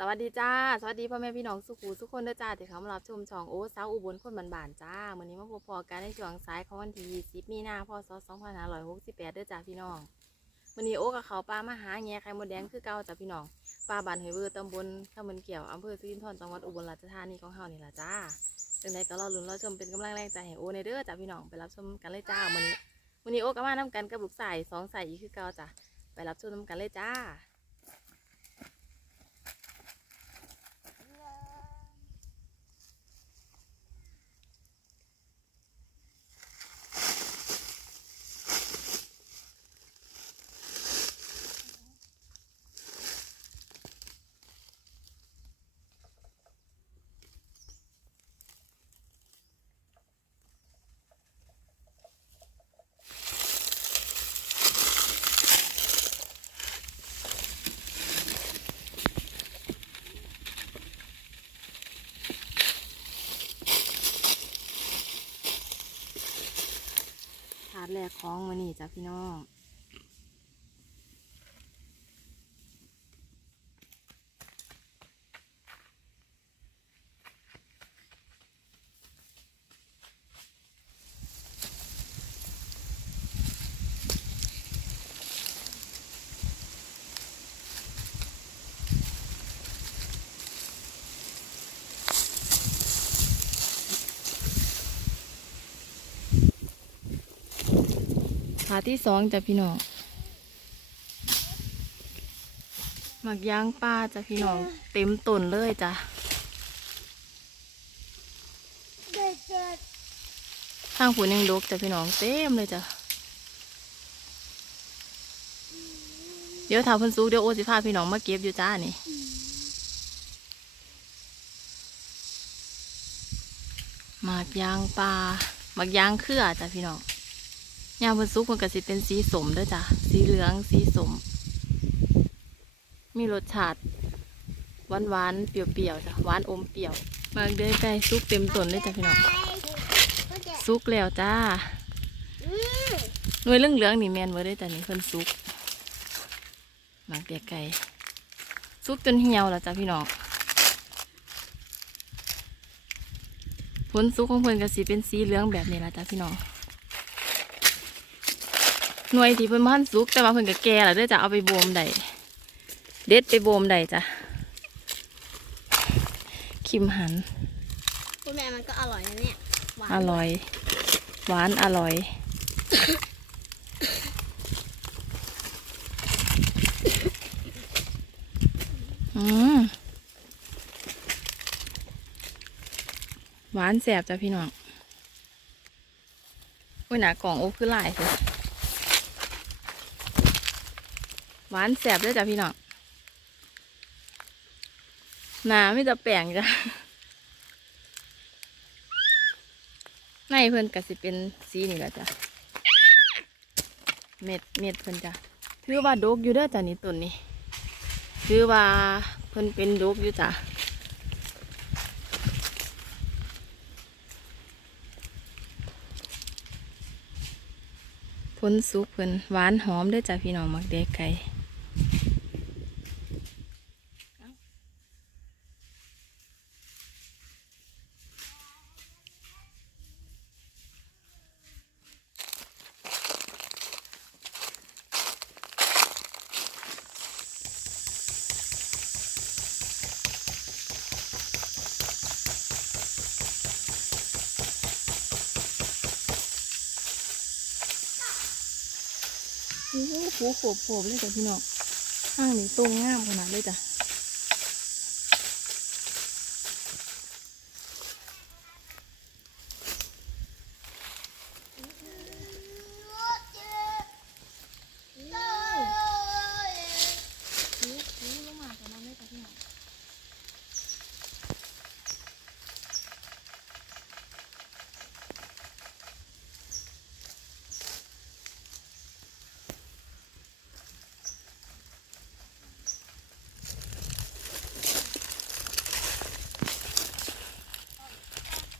สวัสดีจ้า สวัสดีพ่อแม่พี่น้องสุขูทุกคนด้อจ้าที่เขามารับชมช่องโอ้สาวอุบลคนบานๆจ้าวันนี้มาพบพอกันในช่วงสายของวันที่20มีนาพศ2568ด้อจ้าพี่น้องวันนี้โอ้กับเขาปลามาหาแง่ไข่มดแดงคือเก่าจ้าพี่น้องปลาบานหอยเวอตำบลข้าวมันเกี่ยวอำเภอสิรินธรจังหวัดอุบลราชธานีของเฮานี่ล่ะจ้าจังใดก็รอลุ้นรอชมเป็นกำลังแรงใจให้โอ้ในเด้อจ้าพี่น้องไปรับชมกันเลยจ้าวันนี้วันนี้โอ้ก็มานํกันกับลูกสายสองสายอีกคือเก่าจ้าไปรับชมนำกันเลยจ้า ดแรกของมันนี่จ้ะพี่น้อง ถาที่สองจ้ะพี่น้องหมักย่างปลาจ้ะพี่น้อง เต็มต้นเลยจ้ะทางผุนยังดกจ้ะพี่น้องเต็มเลยจ้ะเดี๋ยวถ้าเพิ่นสุกเดี๋ยวโอสิพาพี่น้องมาเก็บอยู่จ้านี่หมากยางปลาหมากยางเครือจ้ะพี่น้อง ยางบนซุกมันก็สิเป็นสีสมด้วยจ้ะ สีเหลืองสีสม มีรสชาติหวานหวานๆเปรี้ยวๆจ้ะหวานอมเปรี้ยวหมากเดือยไก่ซุกเต็มต้นเลยจ้ะพี่น้องซุกแล้วจ้าหน่วยเรื่องเหลืองนี่แมนเมื่อได้แต่นี่เพิ่นซุกหมากเดือยไก่ซุกจนเหี่ยวแล้วจ้ะพี่น้องผลสุกของเพิ่นก็สิเป็นสีเหลืองแบบนี้ละจ้ะพี่น้อง หน่วยที่เพิ่นพันสุกแต่ว่าเพิ่นก็แก่แล้วเด้อจ้ะเอาไปบ่มได้เด็ดไปบ่มได้จ้ะคิมหันคุณแม่มันก็อร่อยนะเนี่ยหวานอร่อย หวานอร่อยอืมหวานแสบจ้ะพี่น้องอุ้ยหนากล่องโอ้คือหลายเลย หวานแสบด้วยจ้ะพี่น้องหนาไม่จะแปลงจ้ะในเพิ่นก็สิเป็นสีนี่แหละจ้ะ เม็ดเม็ดเพิ่นจ้ะถือว่าดกอยู่เด้อจ้ะนี่ต้นนี้ถือว่าเพิ่นเป็นดกอยู่จ้ะพ้นสุกเพิ่นหวานหอมด้อจ้ะพี่น้องมักเด็กไก่ โอ้โหโผล่โขบโขบเลยจ้ะพี่น้องข้างนี้ตรงงามขนาดเลยจ้ะ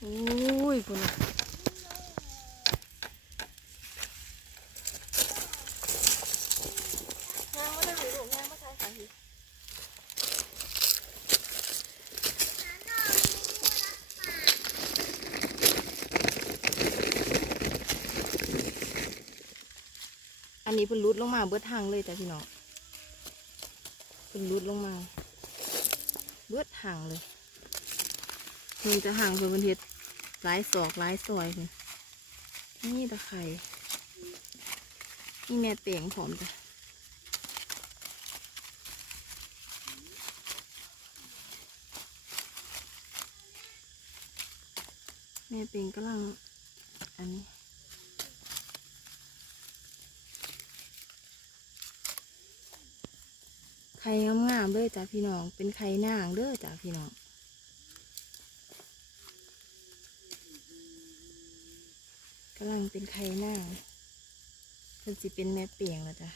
อุ้ยคุณอันนี้เป็นรุดลงมาเบิดทางเลยจ้ะพี่น้องเป็นรุดลงมา เบิดทางเลยมันจะห่างเพื่อนเฮ็ด หลายศอกหลายซอยนี่ตะไคร่นี่แม่เตียงพร้อมจ้ะแม่เตียงกำลัง อันนี้ ไข่งามๆเลยจ้ะพี่น้อง เป็นไข่นางเด้อจ้ะพี่น้อง กำลังเป็นไข่นาเพิ่นสิเป็นแม่เปียงแล้วจ้ะ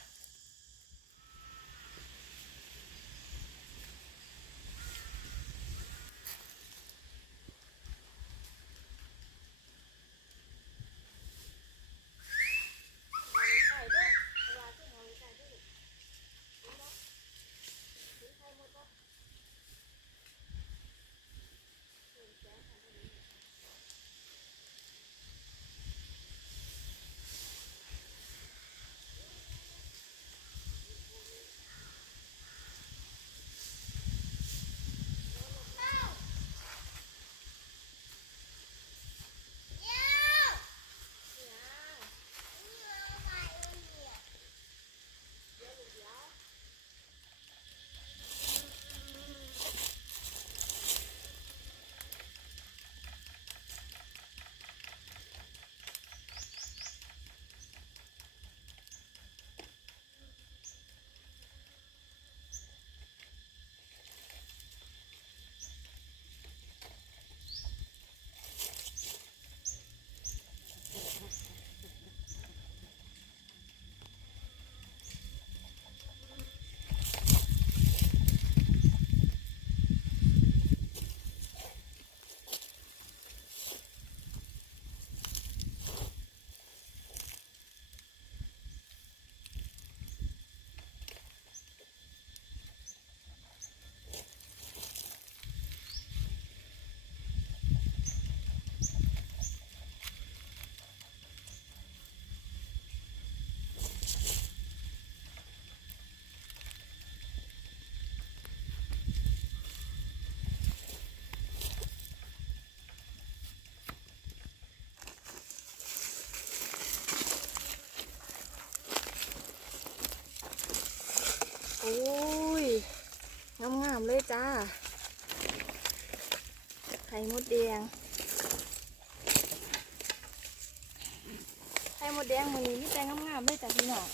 จ้า ไข่มดแดง ไข่มดแดงมือนี้มีแต่งามๆเลยจ้ะพี่น้อง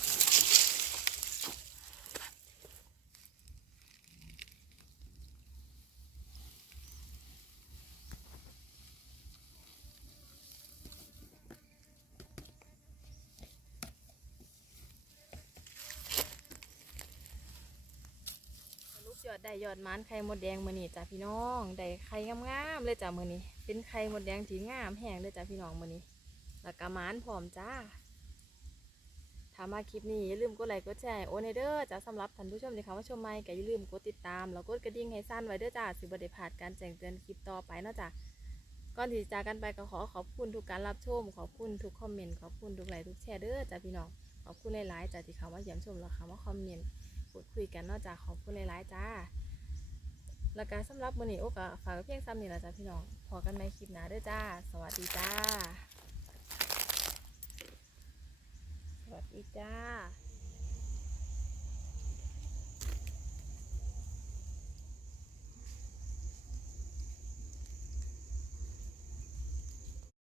อดได้ยอดมันไข่มดแดงมือนี้จ้ะพี่น้องได้ไข่งามๆเลยจ้ะมือนี้เป็นไข่มดแดงที่งามแห้งเลยจ้ะพี่น้องมือนี้แล้วก็มันพร้อมจ้าถ้ามาคลิปนี้อย่าลืมกดไลค์กดแชร์โอเนเดอร์จ้ะสำหรับท่านผู้ชมที่เข้ามาชมใหม่ก็อย่าลืมกดติดตามแล้วกดกระดิ่งให้สั้นไว้เด้อจ้าสิบได้พลาดการแจ้งเตือนคลิปต่อไปเนาะจ้ะก่อนที่จะจากกันไปก็ขอขอบคุณทุกการรับชม ขอบคุณทุกคอมเมนต์ขอบคุณทุกไลค์ทุกแชร์เด้อจ้ะพี่น้องขอบคุณหลายๆจ้ะที่เข้ามาเยี่ยมชมแล้วเข้ามาคอมเมนต์ พูดคุยกันนอกจากขอบคุณหลายๆจ้า แล้วก็สำหรับมื้อนี้โอ้ก็ฝากไว้เพียงซ้ำนี่แหละจ้าพี่น้องพอกันในคลิปหน้าเด้อจ้า สวัสดีจ้า สวัสดีจ้า